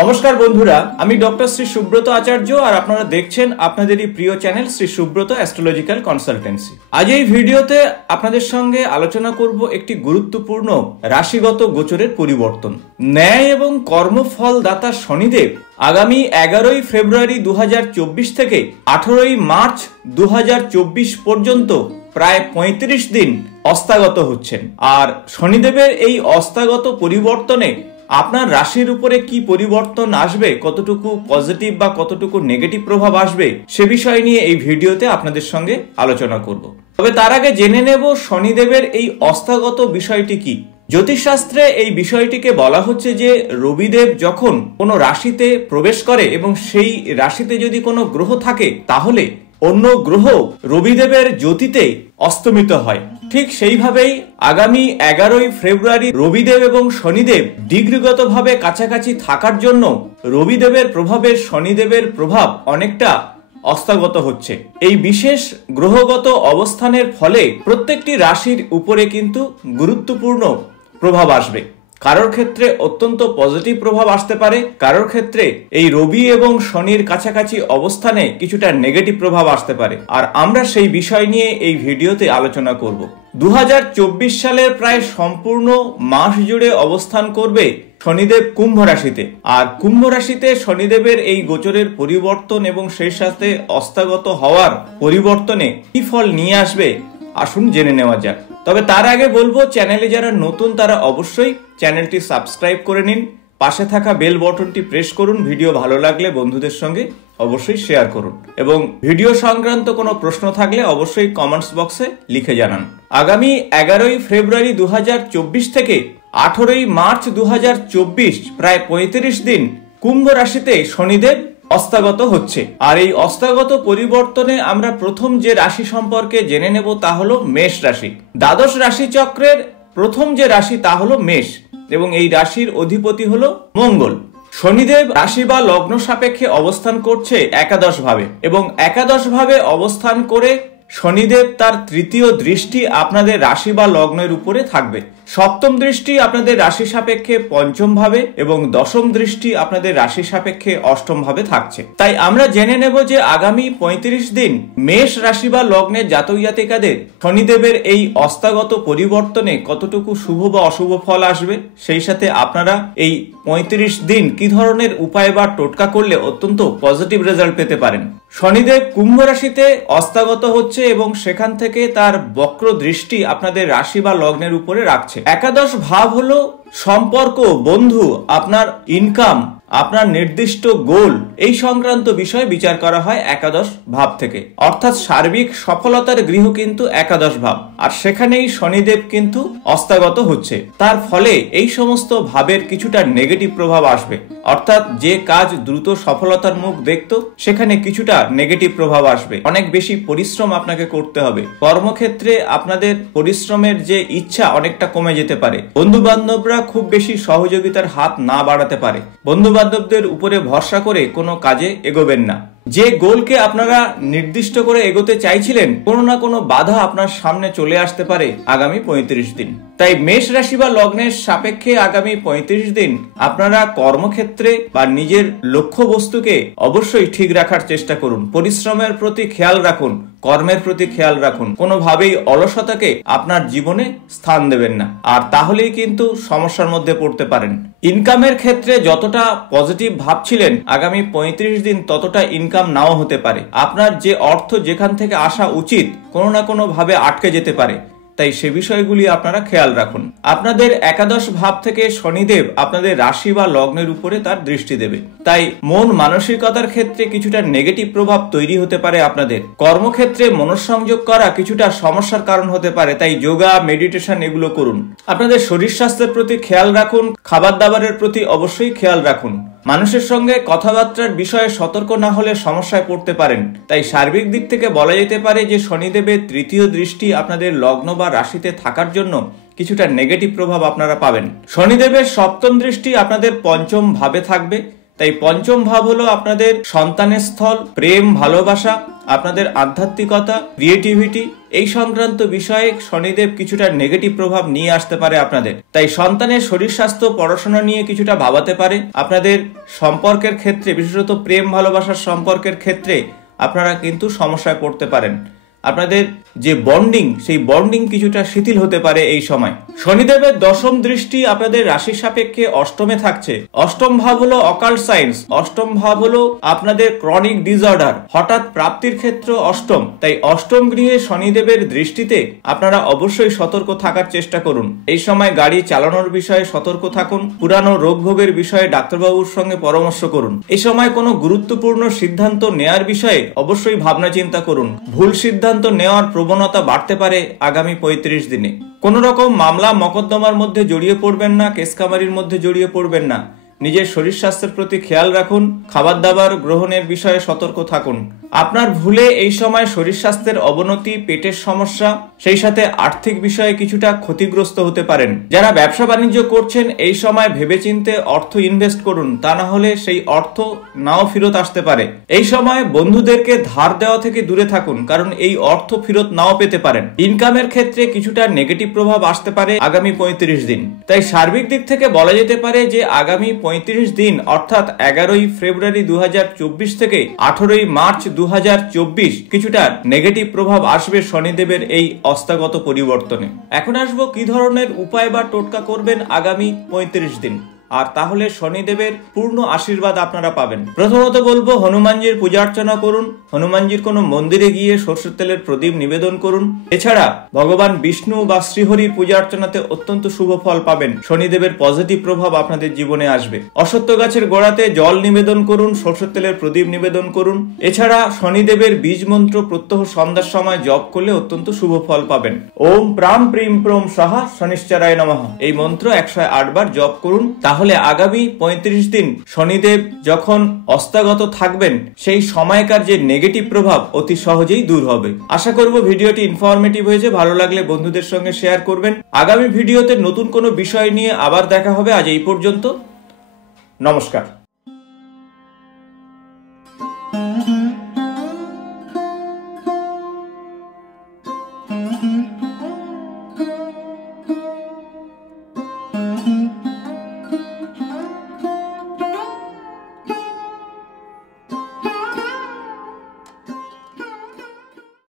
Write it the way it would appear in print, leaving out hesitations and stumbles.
নমস্কার বন্ধুরা, আমি ডক্টর শ্রী সুব্রত আচার্য আর আপনারা দেখছেন আপনাদেরই প্রিয় channel Shri Subrata astrological consultancy. আজ এই ভিডিওতে আপনাদের সঙ্গে আলোচনা করব একটি গুরুত্বপূর্ণ রাশিগত গোচরের পরিবর্তন। ন্যায় এবং কর্মফল দাতা শনিদেব আগামী 11ই ফেব্রুয়ারি 2024 থেকে 18ই মার্চ 2024 পর্যন্ত প্রায় 35 দিন অস্তাগত হচ্ছেন। আর শনিদেবের এই অস্তাগত পরিবর্তনে আপনার রাশির উপরে কি পরিবর্তন আসবে, কতটুকু পজিটিভ বা কতটুকু নেগেটিভ প্রভাব আসবে, সে বিষয় নিয়ে এই ভিডিওতে আপনাদের সঙ্গে আলোচনা করব। তবে তার আগে জেনে নেব শনিদেবের এই অস্তাগত বিষয়টি কি। জ্যোতিষশাস্ত্রে এই বিষয়টিকে বলা হচ্ছে যে রবিদেব যখন কোনো রাশিতে প্রবেশ করে এবং সেই রাশিতে যদি কোনো গ্রহ থাকে তাহলে অন্য গ্রহ রবিদেবের জ্যোতিতে অস্তমিত হয়। ঠিক সেইভাবেই আগামী 11ই ফেব্রুয়ারি রবিদেব এবং শনিদেব ডিগ্রিগতভাবে কাছাকাছি থাকার জন্য রবিদেবের প্রভাবে শনিদেবের প্রভাব অনেকটা অস্তাগত হচ্ছে। এই বিশেষ গ্রহগত অবস্থানের ফলে প্রত্যেকটি রাশির উপরে কিন্তু গুরুত্বপূর্ণ প্রভাব আসবে। কারোর ক্ষেত্রে অত্যন্ত পজিটিভ প্রভাব আসতে পারে, কারোর ক্ষেত্রে এই রবি এবং শনির কাছাকাছি অবস্থানে কিছুটা নেগেটিভ প্রভাব আসতে পারে। আর আমরা সেই বিষয় নিয়ে এই ভিডিওতে আলোচনা করব। 2024 সালের প্রায় সম্পূর্ণ মাস জুড়ে অবস্থান করবে শনিদেব কুম্ভ রাশিতে। আর কুম্ভ রাশিতে শনিদেবের এই গোচরের পরিবর্তন এবং সেই সাথে অস্তাগত হওয়ার পরিবর্তনে কি ফল নিয়ে আসবে আসুন জেনে নেওয়া যাক। তবে তার আগে বলবো, চ্যানেলে যারা নতুন তারা অবশ্যই চ্যানেলটি সাবস্ক্রাইব করে নিন, পাশে থাকা বেল বাটনটি প্রেস করুন, ভিডিও ভালো লাগলে বন্ধুদের সঙ্গে অবশ্যই শেয়ার করুন এবং ভিডিও সংক্রান্ত কোনো প্রশ্ন থাকলে অবশ্যই কমেন্টস বক্সে লিখে জানান। আগামী 11ই ফেব্রুয়ারি 2024 থেকে 18ই মার্চ 2024 প্রায় 35 দিন কুম্ভ রাশিতে শনিদেব অস্তাগত হচ্ছে। আর এই অস্তাগত পরিবর্তনে আমরা প্রথম যে রাশি সম্পর্কে জেনে নেব তা হলো মেষ রাশি। দ্বাদশ রাশি চক্রের প্রথম যে রাশি তা হলো মেষ এবং এই রাশির অধিপতি হলো মঙ্গল। শনিদেব রাশি বা লগ্ন সাপেক্ষে অবস্থান করছে একাদশ ভাবে এবং একাদশ ভাবে অবস্থান করে শনিদেব তার তৃতীয় দৃষ্টি আপনাদের রাশি বা লগ্নের উপরে থাকবে। সপ্তম দৃষ্টি আপনাদের রাশি সাপেক্ষে পঞ্চম ভাবে এবং দশম দৃষ্টি আপনাদের রাশি সাপেক্ষে অষ্টম ভাবে থাকছে। তাই আমরা জেনে নেব যে আগামী 35 দিন মেষ রাশি বা লগ্নের জাতক জাতিকাদের শনিদেবের এই অস্তাগত পরিবর্তনে কতটুকু শুভ বা অশুভ ফল আসবে, সেই সাথে আপনারা এই 35 দিন কি ধরনের উপায় বা টোটকা করলে অত্যন্ত পজিটিভ রেজাল্ট পেতে পারেন। শনিদেব কুম্ভ রাশিতে অস্তাগত হচ্ছে এবং সেখান থেকে তার বক্র দৃষ্টি আপনাদের রাশি বা লগ্নের উপরে রাখছে। একাদশ ভাব হলো সম্পর্ক, বন্ধু, আপনার ইনকাম, আপনার নির্দিষ্ট গোল, এই সংক্রান্ত বিষয় বিচার করা হয় একাদশ ভাব থেকে। অর্থাৎ সার্বিক সফলতার গৃহ কিন্তু একাদশ ভাব, আর সেখানেই শনিদেব কিন্তু অস্তাগত হচ্ছে। তার ফলে এই সমস্ত ভাবের কিছুটা নেগেটিভ প্রভাব আসবে। অর্থাৎ যে কাজ দ্রুত সফলতার মুখ দেখতো সেখানে কিছুটা নেগেটিভ প্রভাব আসবে। অনেক বেশি পরিশ্রম আপনাকে করতে হবে। কর্মক্ষেত্রে আপনাদের পরিশ্রমের যে ইচ্ছা অনেকটা কমে যেতে পারে। বন্ধু বান্ধবরা খুব বেশি সহযোগিতার হাত না বাড়াতে পারে। বন্ধু বান্ধবদের উপরে ভরসা করে কোনো কাজে এগোবেন না। যে গোলকে আপনারা নির্দিষ্ট করে এগোতে চাইছিলেন, কোনো না কোনো বাধা আপনার সামনে চলে আসতে পারে আগামী 35 দিন। তাই মেষ রাশি বা লগ্নের সাপেক্ষে আগামী 35 দিন আপনারা কর্মক্ষেত্রে বা নিজের লক্ষ্য বস্তুকে অবশ্যই ঠিক রাখার চেষ্টা করুন। পরিশ্রমের প্রতি খেয়াল রাখুন, কর্মের প্রতি খেয়াল রাখুন। কোনোভাবেই অলসতাকে আপনার জীবনে স্থান দেবেন না, আর তাহলেই কিন্তু সমস্যার মধ্যে পড়তে পারেন। ইনকামের ক্ষেত্রে যতটা পজিটিভ ভাবছিলেন আগামী 35 দিন ততটা ইনকাম নাও হতে পারে। আপনার যে অর্থ যেখান থেকে আসা উচিত কোনো না কোনো ভাবে আটকে যেতে পারে। তাই সে বিষয়গুলি আপনারা খেয়াল রাখুন। আপনাদের একাদশ ভাব থেকে শনিদেব আপনাদের রাশি বা লগ্নের উপরে তার দৃষ্টি দেবে। তাই মন মানসিকতার ক্ষেত্রে কিছুটা নেগেটিভ প্রভাব তৈরি হতে পারে। আপনাদের কর্মক্ষেত্রে মনঃসংযোগ করা কিছুটা সমস্যার কারণ হতে পারে। তাই যোগা, মেডিটেশন এগুলো করুন। আপনাদের শরীর স্বাস্থ্যের প্রতি খেয়াল রাখুন, খাবার দাবারের প্রতি অবশ্যই খেয়াল রাখুন। মানুষের সঙ্গে কথাবার্তার বিষয়ে সতর্ক না হলে সমস্যায় পড়তে পারেন। তাই সার্বিক দিক থেকে বলা যেতে পারে যে শনিদেবের তৃতীয় দৃষ্টি আপনাদের লগ্ন বা রাশিতে থাকার জন্য কিছুটা নেগেটিভ প্রভাব আপনারা পাবেন। শনিদেবের সপ্তম দৃষ্টি আপনাদের পঞ্চম ভাবে থাকবে তাই পঞ্চম ভাব হলো আপনাদের সন্তানের স্থল, প্রেম, ভালোবাসা, আপনাদের আধ্যাত্মিকতা, ক্রিয়েটিভিটি, এই সংক্রান্ত বিষয়ে শনিদেব কিছুটা নেগেটিভ প্রভাব নিয়ে আসতে পারে আপনাদের। তাই সন্তানের শরীর স্বাস্থ্য, পড়াশোনা নিয়ে কিছুটা ভাবাতে পারে। আপনাদের সম্পর্কের ক্ষেত্রে, বিশেষত প্রেম ভালোবাসার সম্পর্কের ক্ষেত্রে আপনারা কিন্তু সমস্যায় পড়তে পারেন। আপনাদের যে বন্ডিং, সেই বন্ডিং কিছুটা শিথিল হতে পারে এই সময়। শনিদেবের দশম দৃষ্টি আপনাদের রাশি সাপেক্ষে অষ্টমে থাকছে। অষ্টম ভাব হলো অকাল্ট সায়েন্স, অষ্টম ভাব হলো আপনাদের ক্রনিক ডিসঅর্ডার, হঠাৎ প্রাপ্তির ক্ষেত্র অষ্টম। তাই অষ্টম গৃহে শনিদেবের দৃষ্টিতে আপনারা অবশ্যই সতর্ক থাকার চেষ্টা করুন। এই সময় গাড়ি চালানোর বিষয়ে সতর্ক থাকুন। পুরানো রোগ ভোগের বিষয়ে ডাক্তারবাবুর সঙ্গে পরামর্শ করুন। এই সময় কোনো গুরুত্বপূর্ণ সিদ্ধান্ত নেয়ার বিষয়ে অবশ্যই ভাবনা চিন্তা করুন। ভুল সিদ্ধান্ত নেওয়ার প্রবণতা বাড়তে পারে আগামী 35 দিনে। কোন রকম মামলা মকদ্দমার মধ্যে জড়িয়ে পড়বেন না, কেসকামারির মধ্যে জড়িয়ে পড়বেন না। নিজের শরীর স্বাস্থ্যের প্রতি খেয়াল রাখুন। খাবার দাবার গ্রহণের বিষয়ে সতর্ক থাকুন। আপনার ভুলে এই সময় শরীর স্বাস্থ্যের অবনতি, পেটের সমস্যা, সেই সাথে আর্থিক বিষয়ে কিছুটা ক্ষতিগ্রস্ত হতে পারেন। যারা ব্যবসা বাণিজ্য করছেন এই সময় ভেবেচিন্তে অর্থ ইনভেস্ট করুন, তা না হলে সেই অর্থ নাও ফেরত আসতে পারে। এই সময় বন্ধুদেরকে ধার দেওয়া থেকে দূরে থাকুন, কারণ এই অর্থ ফেরত নাও পেতে পারেন। ইনকামের ক্ষেত্রে কিছুটা নেগেটিভ প্রভাব আসতে পারে আগামী 35 দিন। তাই সার্বিক দিক থেকে বলা যেতে পারে যে আগামী 35 দিন অর্থাৎ 11ই ফেব্রুয়ারি 2024 থেকে 18ই মার্চ 2024 কিছুটা নেগেটিভ প্রভাব আসবে শনিদেবের এই অস্তাগত পরিবর্তনে। এখন আসবো কি ধরনের উপায় বা টোটকা করবেন আগামী 35 দিন, আর তাহলে শনিদেবের পূর্ণ আশীর্বাদ আপনারা পাবেন। প্রথমত বলবো হনুমানজির পূজা অর্চনা করুন। হনুমানজির কোনো মন্দিরে গিয়ে সরষের তেলের প্রদীপ নিবেদন করুন। এছাড়া ভগবান বিষ্ণু বা শ্রীহরির পূজা অর্চনাতে অত্যন্ত শুভ ফল পাবেন। শনিদেবের পজিটিভ প্রভাব আপনাদের জীবনে আসবে। অশ্বত্থ গাছের গোড়াতে জল নিবেদন করুন, সরষের তেলের প্রদীপ নিবেদন করুন। এছাড়া শনিদেবের বীজ মন্ত্র প্রত্যহ সন্ধ্যার সময় জপ করলে অত্যন্ত শুভ ফল পাবেন। ওম প্রাম প্রিম প্রম সাহা শনিশ্চরায় নমঃ, এই মন্ত্র 108 বার জপ করুন। তাহলে আগামী 35 দিন শনিদেব যখন অস্তাগত থাকবেন, সেই সময়কার যে নেগেটিভ প্রভাব অতি সহজেই দূর হবে। আশা করব ভিডিওটি ইনফরমেটিভ হয়েছে। ভালো লাগলে বন্ধুদের সঙ্গে শেয়ার করবেন। আগামী ভিডিওতে নতুন কোনো বিষয় নিয়ে আবার দেখা হবে। আজ এই পর্যন্ত, নমস্কার।